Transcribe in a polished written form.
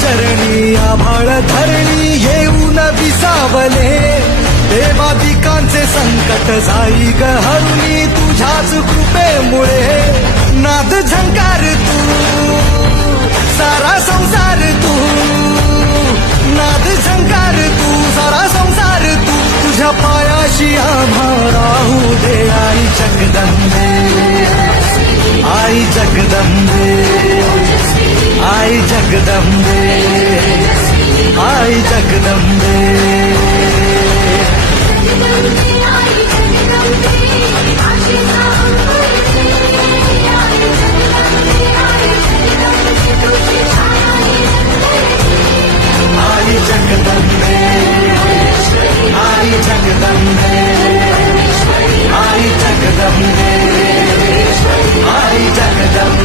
चरणी आभाळ धरणी येऊन विसावले देवादिकांचे संकट जाई ग हरुणी तुझ्याच कृपेमुळे नाद झंकार तू सारा संसार तू नाद झंकार तू सारा संसार तू तुझ्या पायाशी आम्हा राहू दे आई जगदंबे आई जगदंबे आई जगदंबे आई जगदंबे आई जगदंबे आशीर्वाद